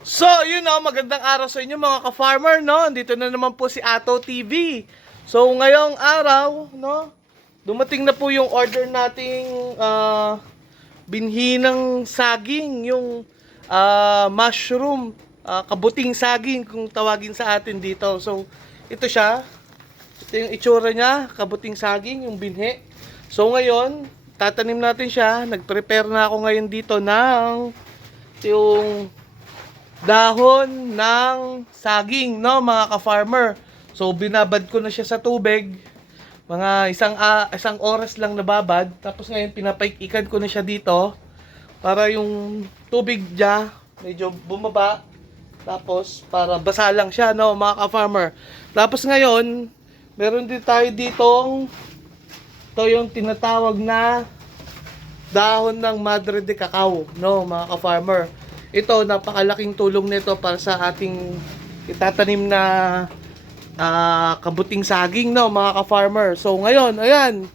So, yun know, magandang araw sa inyo mga ka-farmer, no? Dito na naman po si Ato TV. So, ngayong araw, no? Dumating na po yung order nating binhi ng saging, yung mushroom, kabuting saging kung tawagin sa atin dito. So, ito siya. Ito yung itsura niya, kabuting saging, yung binhi. So, ngayon, tatanim natin siya. Nag-prepare na ako ngayon dito ng yung dahon ng saging, no, mga ka-farmer. So, binabad ko na siya sa tubig. Mga isang oras lang nababad. Tapos ngayon, pinapaikikan ko na siya dito para yung tubig niya medyo bumaba. Tapos, para basa lang siya, no, mga ka-farmer. Tapos ngayon, meron din tayo ditong ito yung tinatawag na dahon ng Madre de Cacao, no, mga ka-farmer. Ito, napakalaking tulong nito para sa ating itatanim na kabuting saging, no, mga ka-farmer. So, ngayon, ayan,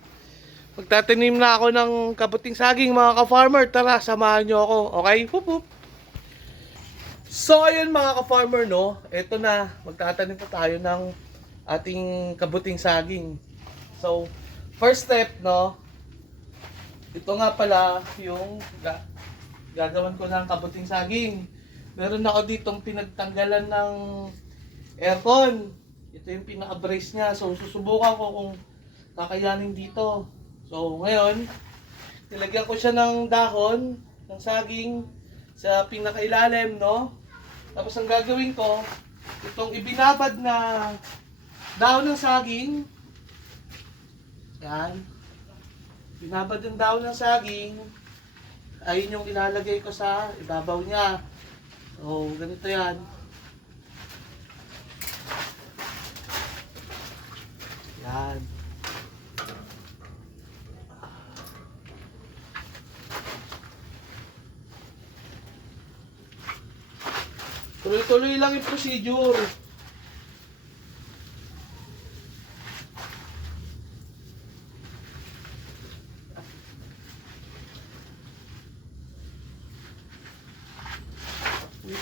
magtatanim na ako ng kabuting saging, mga ka-farmer. Tara, samahan nyo ako, okay? Hup, hup. So, ayun, mga ka-farmer, no, ito na, magtatanim pa tayo ng ating kabuting saging. So, first step, no, ito nga pala yung gagawan ko ng kabuting saging. Meron ako ditong pinagtanggalan ng aircon. Ito yung pinaka-brace niya. So, susubukan ko kung kakayanin dito. So, ngayon, nilagyan ko siya ng dahon, ng saging, sa pinakailalim, no? Tapos, ang gagawin ko, itong ibinabad na dahon ng saging, yan, binabad yung dahon ng saging, ayun yung ilalagay ko sa ibabaw niya. So, ganito yan. Yan. Tuloy-tuloy lang yung procedure.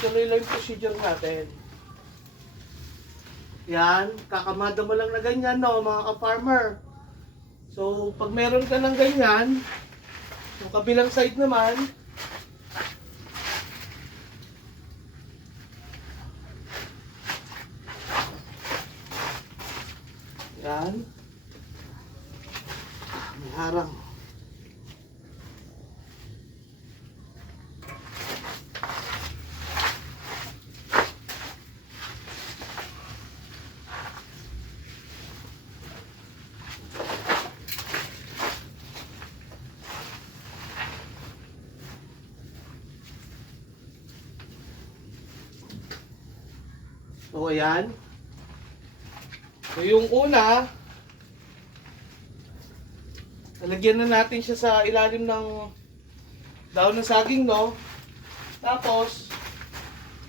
Tuloy lang yung procedure natin. Yan, kakamada mo lang na ganyan, no, mga ka-farmer. So, pag meron ka ng ganyan, yung kabilang side naman, yan, may harang. So, ayan. So, yung una, nalagyan na natin siya sa ilalim ng dahon ng saging, no? Tapos,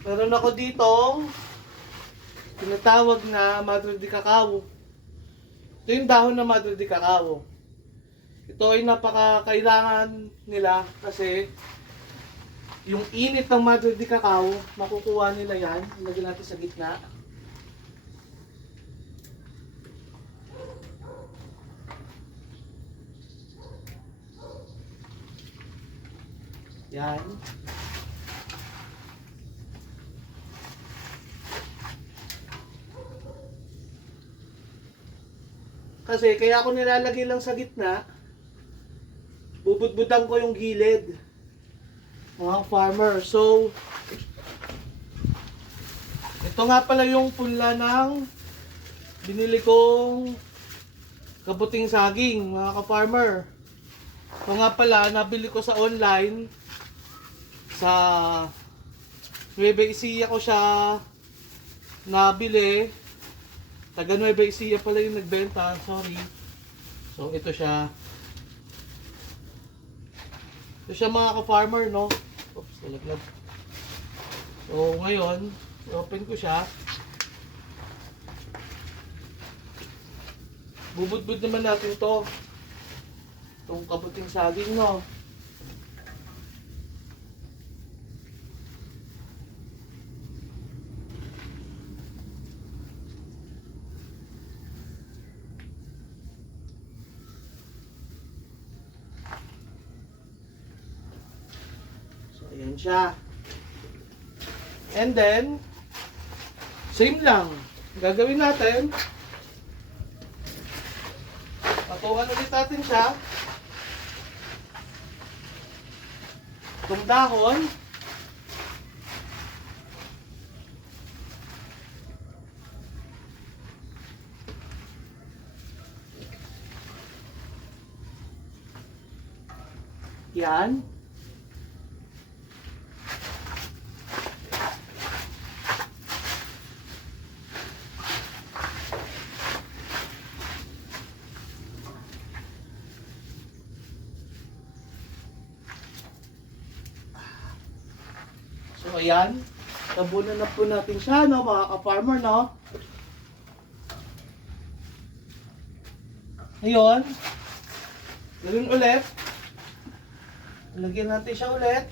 meron ako ditong tinatawag na Madre de Cacao. Ito yung dahon ng Madre de Cacao. Ito ay napakakailangan nila kasi yung init ng Madre de Cacao, makukuha nila yan. Ilagay natin sa gitna. Yan. Kasi kaya ako nilalagay lang sa gitna, bubudbudan ko yung gilid. Mga farmer. So, ito nga pala yung punla ng binili kong kabuting saging, mga ka-farmer. Ito nga pala, nabili ko sa online. Sa Nueva Ecija ko siya nabili. Taga Nueva Ecija pala yung nagbenta, sorry. So, ito siya. Ito siya mga ka-farmer, no? Oops, nalaglag. So, ngayon, open ko siya. Bubudbud naman natin to. Itong kabuting saging, no? Yan siya. And then, same lang. Gagawin natin, patukan ulit natin siya. Itong dahon. Yan. So, ayan. Tabunan na po natin siya, no, mga ka-farmer, no? Ngayon, gawin ulit. Lagyan natin siya ulit.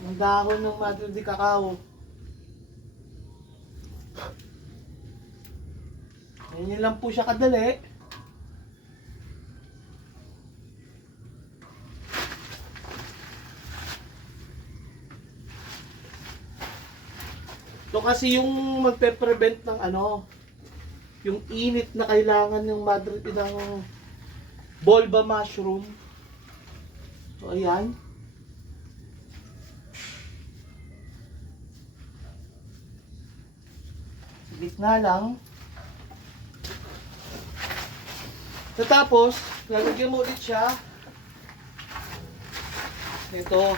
Ang dahon ng Madre de Cacao. Ganyan lang po siya kadali. Ito kasi yung magpe-prevent ng ano, yung init na kailangan ng Madre ng Bolba mushroom. So, ayan. Gitna lang. So, tapos, lalagyan mo ulit siya. Ito.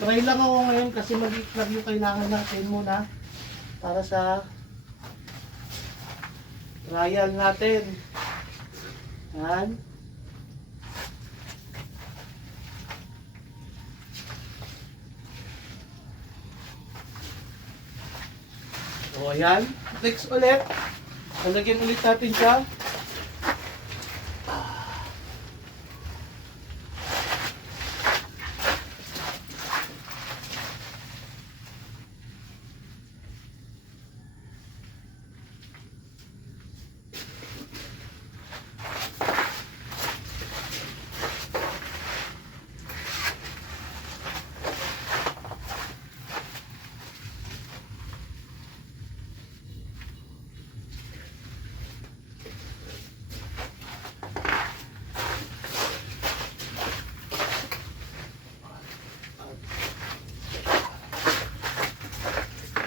Try lang ako ngayon kasi maliit lang yung kailangan natin muna para sa trial natin. Yan. O, ayan. Next ulit. Lalagyan ulit natin siya.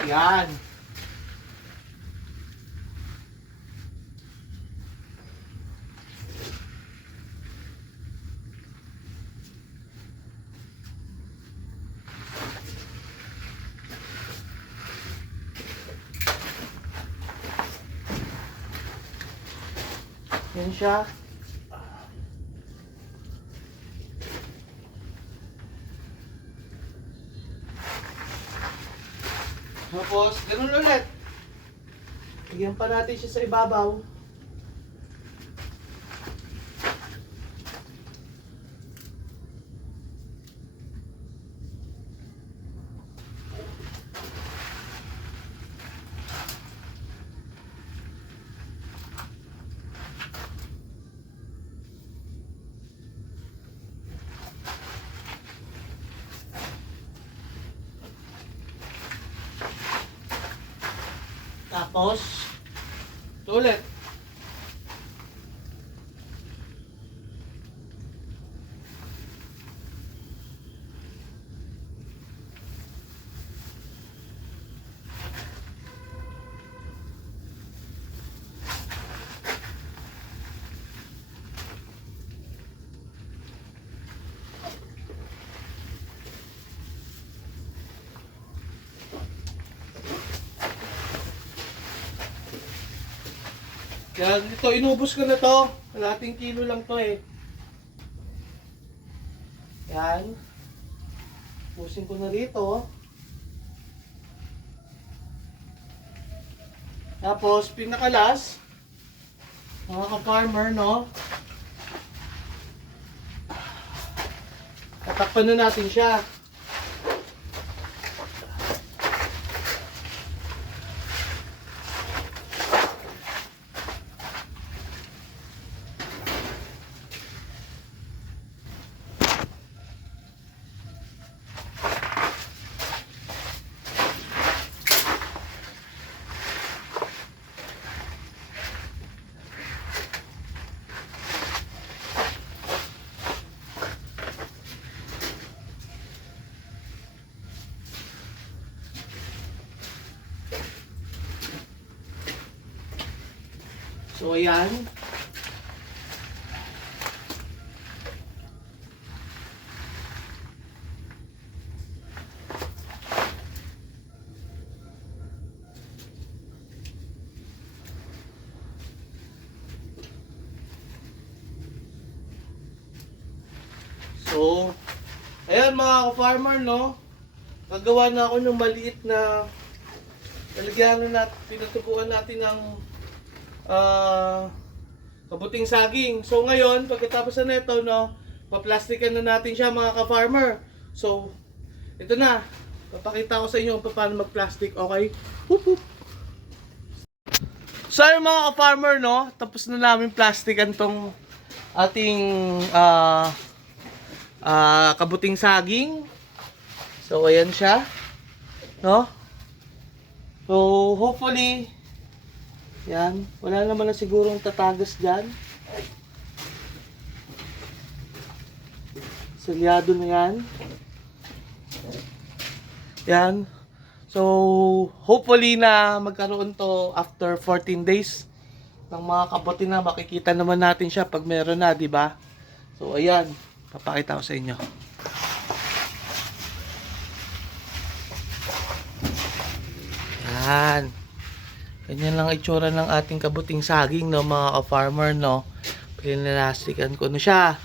Yan. Yan siya. Tapos, ganun ulit. Lagyan pa natin siya sa ibabaw. Tapos, ito ulit. Yan, ito, inubos ko na to. Kalating kilo lang to eh. Yan. Pusin ko na rito. Tapos, pinakalas, mga ka-farmer, no? Tatakpan na natin siya. So, ayan. So, ayan mga ka-farmer, no? Gagawa na ako ng maliit na lalagyan na natin, pinutubuan natin ng kabuting saging. So ngayon, pagkatapos na nito, no, paplastikan na natin siya mga ka-farmer. So, ito na. Papakita ko sa inyo kung paano mag-plastic, okay? Hup, hup. So yung mga ka-farmer, no, tapos na namin plastikan tong ating kabuting saging. So ayan siya, no? So hopefully, yan, wala naman na sigurong tatagas dyan. Selyado na yan. Yan. So, hopefully na magkaroon to after 14 days ng mga kabuti na. Makikita naman natin siya pag meron na, di ba? So, ayan. Papakita ko sa inyo. Yan. Ganyan lang itsura ng ating kabuting saging, no, mga ka-farmer, no. Pinelastikan ko na siya.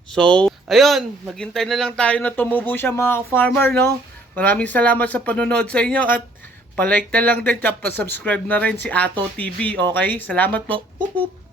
So, ayun, maghintay na lang tayo na tumubo siya, mga ka-farmer, no. Maraming salamat sa panonood sa inyo at palike na lang din, tsaka pa-subscribe na rin si Ato TV, okay? Salamat po. Hup, hup.